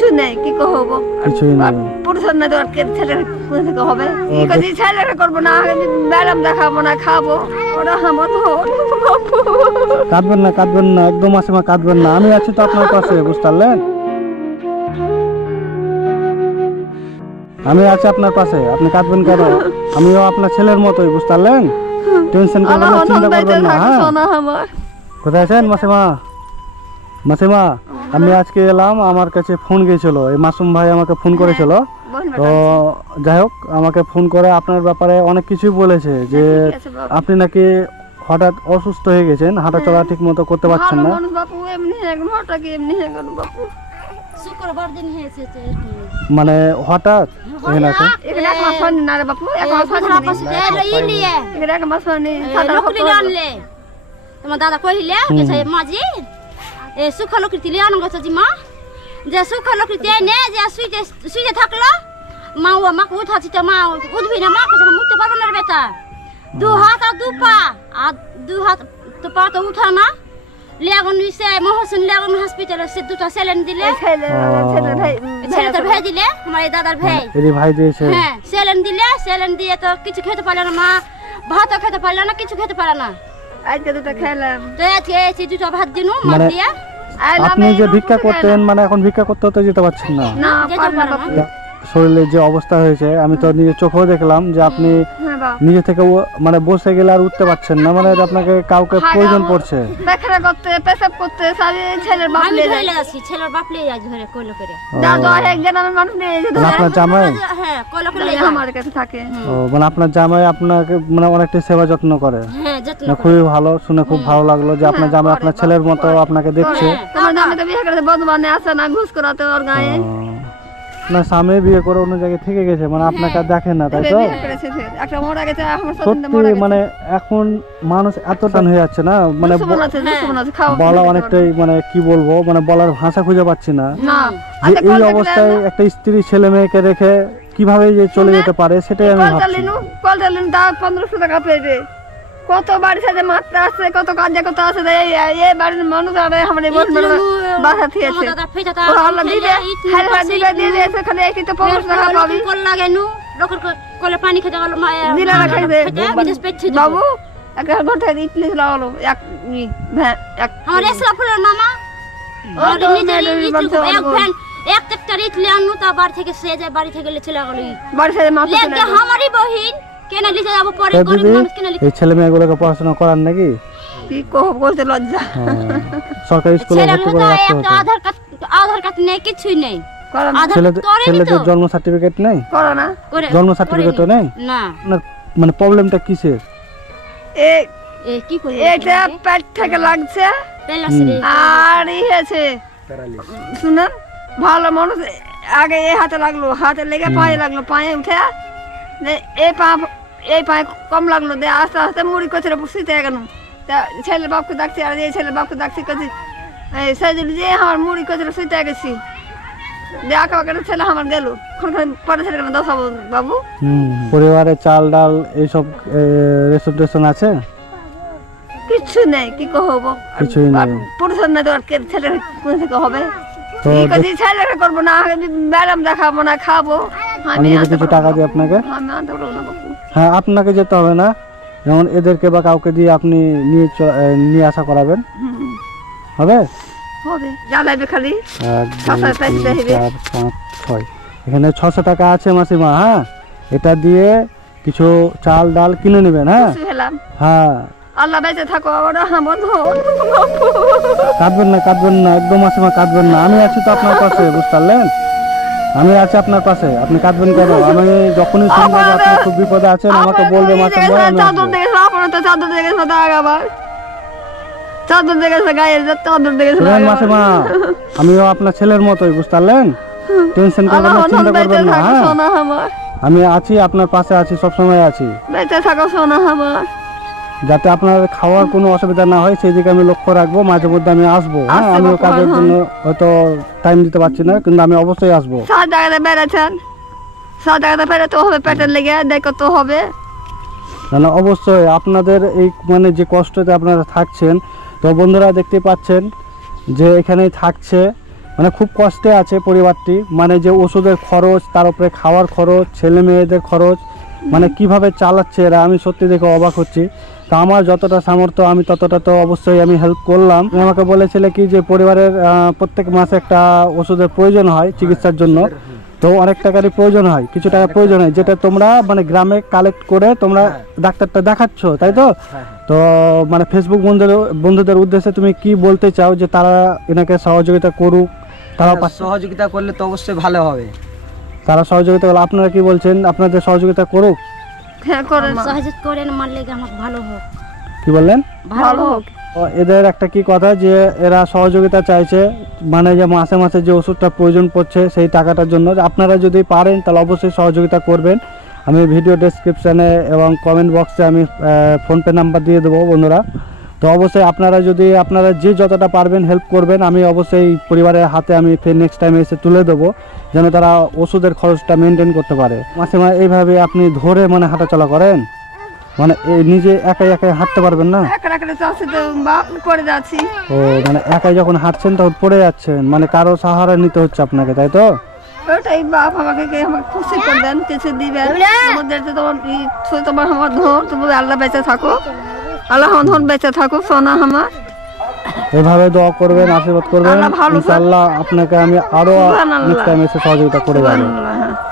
কিছু নেই, কি হবো? কিছুই নেই। পুরুষের না তো আর কে ছেলে কোথা থেকে হবে? কি কাজ ছেলেরা করবো না, ম্যাডাম দেখাবো না, খাবো ওরা আমার কাঁদবেন না, কাঁদবেন না, একদম মাসিমা কাঁদবেন না, আমি আছি তো আপনার পাশে, বুঝতে পারলেন? আমি আছি আপনার পাশে, আপনি কাঁদবেন কেন? আমিও আপনার ছেলের মতোই, বুঝতে পারলেন? টেনশন করবেন না, চিন্তা করবেন না। হ্যাঁ, কোথায় আছেন মাসিমা? মাসিমা, আমি আজকে এলাম, আমার কাছে ফোন গিয়েছিল, এই মাসুম ভাই আমাকে ফোন করেছিল। তো যাই হোক, আমাকে ফোন করে আপনার ব্যাপারে অনেক কিছুই বলেছে, যে আপনি নাকি হঠাৎ অসুস্থ হয়ে গেছেন, হাঁটা চলা ঠিক মতো করতে পারছেন না। শুক্রবার দিন হয়েছে মানে হঠাৎ এখানে আছে তোমার দাদা কহিলে মাঝি সুখ লকৃতি আন গেছে জিমা, যে সুখ লকৃতি নে যে শুইতে থাকলো মা ও মাকে উঠাচ্ছি, মা উঠবি না, মা কাছে উঠতে পারবো না বেটা, দু হাত আর দু পা, আর দু হাত তো পা তো উঠা না, লেগুন সে মহসিন লেগুন হসপিটালে সে দুটো স্যালাইন দিলে, ছেলেটার ভাই দিলে, আমার এই দাদার ভাই, এই ভাই দিয়েছে, হ্যাঁ স্যালাইন দিলে, স্যালাইন দিয়ে তো কিছু খেতে পারলো না, মা ভাতও খেতে পারলো না, কিছু খেতে পারলো না। আজকে দুটো খেলাম, তো আজকে এই দুটো ভাত দিনু মা দিয়া। আপনি যে ভিক্ষা করতেন, মানে এখন ভিক্ষা করতে তো যেতে পারছেন না, না শরীরের যে অবস্থা হয়েছে, আমি তো নিজের চোখেও দেখলাম যে আপনি নিজে থেকে মানে বসে গেলে আর উঠতে পারছেন না, মানে আপনাকে কাউকে প্রয়োজন পড়ছে পেখারা করতে, পেশাব করতে, সারি ছেলের বাপ আমি নিয়ে ধরে লাগাছি, ছেলের বাপ লিয়ে যায় ধরে কইলো করে, দাদা একজন আমার মানুষ নিয়ে যেতে আপনার জামাই, হ্যাঁ কইলো করে আমার কাছে থাকে। ও মানে আপনার জামাই আপনাকে মানে অনেকটা সেবা যত্ন করে, হ্যাঁ যত্ন খুবই ভালো, শুনে খুব ভালো লাগলো যে আপনার জামাই আপনার ছেলের মতো আপনাকে দেখছে। তোমার জামাই তো বিয়ে করে বদমানে আসে না, ঘুষ করাতে ওর গায়ে, না স্বামী বিয়ে করে অন্য জায়গায় থেকে গেছে, মানে আপনাকে আর দেখেন না, তাই তো? একটা মরা গেছে, আমার সত্যি মানে এখন মানুষ এত টান হয়ে যাচ্ছে না, মানে বলা অনেকটাই, মানে কি বলবো, মানে বলার ভাষা খুঁজে পাচ্ছি না, যে এই অবস্থায় একটা স্ত্রী ছেলে মেয়েকে রেখে কিভাবে যে চলে যেতে পারে, সেটাই আমি ভাবছি। 1500 টাকা পেয়েছে, কত বাড়ির সাথে মাত্রা আছে, কত কাজে কত আছে, এই বাড়ির মানুষ আর আমার এই বাসা থিয়েছে, আল্লাহ দিবে, হালকা দিবে, দিয়ে দিয়েছে, খালি এই তো 1500 টাকা পাবি, কল লাগে নু লোকের কোলে পানি খেতে গেল দিলা খাইছে বাবু, এক ঘন্টা ইডলি লাগালো, এক আমার এসলা ফুলের মামা আর নিজের এক ভ্যান এক ট্রাক্টর ইডলি আনু, তা বাড়ি থেকে সে যায়, বাড়ি থেকে চলে গেল, বাড়ি সাথে মাত্রা লেগে আমারই বহিন কেন লিখে যাব পরে, গরিব মানুষ কেন লিখে, এই ছেলে মেয়েগুলোকে পড়াশোনা করান নাকি? কি কহ বলতে লজ্জা, সরকারি স্কুলে ভর্তি করে রাখতে হতো। আধার কার্ড নেই, কিছুই নেই, ছেলেদের জন্ম সার্টিফিকেট নেই, করো না জন্ম সার্টিফিকেটও নেই, না মানে প্রবলেমটা কিসের? এ কি করি, এটা পেট থেকে লাগছে আর ইয়েছে, শুনুন ভালো মানুষ আগে এই হাতে লাগলো, হাতে লেগে পায়ে লাগলো, পায়ে উঠে এই পায়ে কম লাগলো, দিয়ে আস্তে আস্তে মুড়ি করছে শুইতে গেল, ছেলের বাপকে ডাকছি, আর এই ছেলের বাপকে ডাকছি, করছি সেই যে আমার মুড়ি করছে শুইতে গেছি, দিয়ে আঁকা বাঁকা ছেলে আমার গেল, পরে ছেলে কেন দশাবো বাবু। পরিবারে চাল ডাল এইসব রেশন টেশন আছে? কিচ্ছু নেই, কি হবো? কিছুই নেই। পুরুষের না তো আর কে ছেলে কোথা থেকে হবে? তো কি কাজ ছেলেরা করবো না, ম্যাডাম দেখাবো না, খাবো, আমি কিছু টাকা দিই আপনাকে? আমি আনতে পারবো না বাবু। হ্যাঁ, আপনাকে যেতে হবে না, যেমন এদেরকে বা কাউকে দিয়ে আপনি নিয়ে আসা করাবেন, হবে? হবে, জ্বালাইবে খালি 1 2 3 4 5 6, এখানে 600 টাকা আছে মাসিমা। হ্যাঁ, এটা দিয়ে কিছু চাল ডাল কিনে নেবেন। হ্যাঁ হ্যাঁ, আল্লাহ বেঁচে থাকো, কাঁদবেন না, কাঁদবেন না, একদম মাসিমা কাঁদবেন না, আমি আছি তো আপনার পাশে, বুঝতে পারলেন? আমি আছি আপনার পাশে, আপনি কাঁদবেন কেন? আমি যখনই শুনবো আপনি খুব বিপদে আছেন, আমাকে বলবে মাসিমা, চাদর দেখেছে, আপনার তো চাদর দেখেছে, আবার চাদর দেখেছে, গায়ের চাদর দেখেছে মাসিমা, আমিও আপনার ছেলের মতোই, বুঝতে পারলেন? টেনশন করবেন না, চিন্তা করবেন না। হ্যাঁ, আমি আছি আপনার পাশে, আছি, সবসময় আছি, বেঁচে থাকো সোনা আমার, যাতে আপনার খাওয়ার কোনো অসুবিধা না হয় সেই দিকে আমি লক্ষ্য রাখবো। মাঝে মধ্যে আমি আসবো। হ্যাঁ, আমিও কাজের জন্য হয়তো টাইম দিতে পারছি না, কিন্তু আমি অবশ্যই আসবো। 7 টাকাতে বেড়েছেন, 7 টাকাতে বেড়াতে হবে, পেটের লেগে দেখতে হবে না, অবশ্যই আপনাদের এই মানে যে কষ্টতে আপনারা থাকছেন, তো বন্ধুরা দেখতে পাচ্ছেন যে এখানেই থাকছে, মানে খুব কষ্টে আছে পরিবারটি, মানে যে ওষুধের খরচ, তার উপরে খাওয়ার খরচ, ছেলে মেয়েদের খরচ, মানে কিভাবে চালাচ্ছে এরা, আমি সত্যি দেখে অবাক হচ্ছি। তা আমার যতটা সামর্থ্য আমি ততটা তো অবশ্যই আমি হেল্প করলাম। তুমি আমাকে বলেছিলে কি যে পরিবারের প্রত্যেক মাসে একটা ওষুধের প্রয়োজন হয় চিকিৎসার জন্য, তো অনেক টাকারই প্রয়োজন হয়, কিছু টাকা প্রয়োজন হয়, যেটা তোমরা মানে গ্রামে কালেক্ট করে তোমরা ডাক্তারটা দেখাচ্ছ, তাই তো? তো মানে ফেসবুক বন্ধুদের উদ্দেশ্যে তুমি কি বলতে চাও যে তারা এনাকে সহযোগিতা করুক? তারা সহযোগিতা করলে তো অবশ্যই ভালো হবে। তারা সহযোগিতা করলে আপনারা কি বলছেন, আপনাদের সহযোগিতা করুক? হ্যাঁ করেন, সাহায্য করেন, মারলে আমার ভালো হোক। কি বললেন? ভালো হোক। ও, এদের একটা কি কথা যে এরা সহযোগিতা চাইছে, মানে যে মাসে মাসে যে ওষুধটা প্রয়োজন পড়ছে সেই টাকাটার জন্য। আপনারা যদি পারেন তাহলে অবশ্যই সহযোগিতা করবেন। আমি ভিডিও ডেসক্রিপশানে এবং কমেন্ট বক্সে আমি ফোনপে নাম্বার দিয়ে দেবো বন্ধুরা। তো অবশ্যই আপনারা যে যতটা পারবেন হেল্প করবেন। আমি অবশ্যই পরিবারের হাতে আমি ফের নেক্সট টাইম এসে তুলে দেবো, যেন তারা ওষুধের খরচটা মেনটেন করতে পারে। মাসে মাসে এইভাবে আপনি ধরে মানে হাঁটাচলা করেন, মানে নিজে একাই হাঁটতে পারবেন না? একা চাচ্ছি তো বাপ করে যাচ্ছি। ও, মানে একাই যখন হাঁটছেন তখন পড়ে যাচ্ছেন, মানে কারো সাহারা নিতে হচ্ছে আপনাকে, তাই তো? ওটাই বাপ আমাকে খুশি করে দেন, কিছু দিবেন আমাদের। তোমার আমার ধন, তুমি আল্লাহ বেঁচে থাকো, আল্লাহ ধন বেঁচে থাকো সোনা আমার। এভাবে দোয়া করবেন, আশীর্বাদ করবেন, আল্লাহ ভালো ইনশাআল্লাহ আপনাকে আমি আরো সুবহানাল্লাহ। নেক্সট টাইম এসে সহযোগিতা করে যাবো। সুবহানাল্লাহ।